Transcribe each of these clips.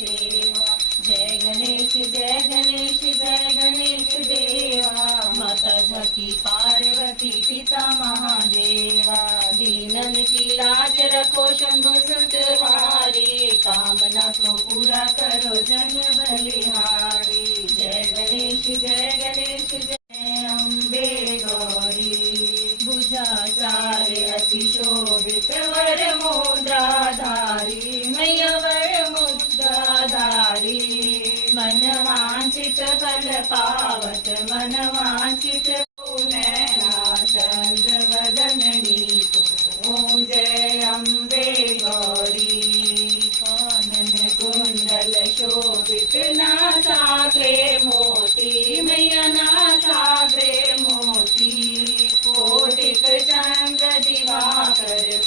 सेवा। जय गणेश जय गणेश जय गणेश देवा। माता झाकी पार्वती पिता महादेवा। दीनन की लाज रखो शंभु सुतवारी। कामना को पूरा करो जग बलिहारी। जय गणेश जय अम्बे गौरी। भुजाचार्य अति शोभित वर मुद्राधारी। मैया वर मुद्राधारी। मन वांछित फल पावत मन वांछित नैना चंद्र वदननी को। ओम जय अम्बे गौरी। कानन कुंडल शोभित नासाग्रे मोती। मैया नासाग्रे मोती। कोटिक चंद्र दिवाकर।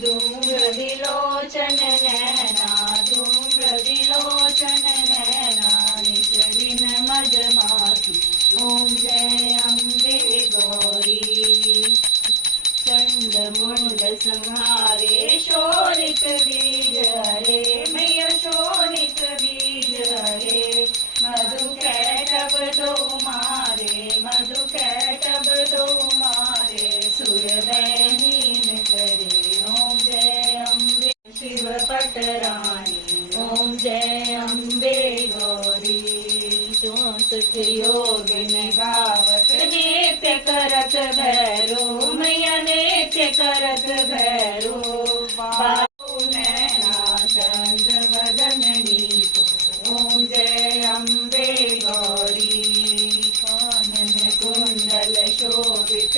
धूम्र विलोचन नैना धूम्र विलोचन नैना। निज दिन मदमाती। ओम जय अम्बे गौरी। चंड मुंड संहारे शोणित बीज हरे। मैया शोणित बीज हरे। मधु कैटभ दो मारे मधु कैटभ दो मारे। सुर हीन करे। ओम जय अम्बे शिव पटरानी। ओम जय अम्बे गौरी। 64 योगिनी गावत नित्य करत भैरो। मैया नित्य करत भैरो। बाबू नैना चंद्र वदननी को। ओम जय अम्बे गौरी। कानन कुंडल शोभित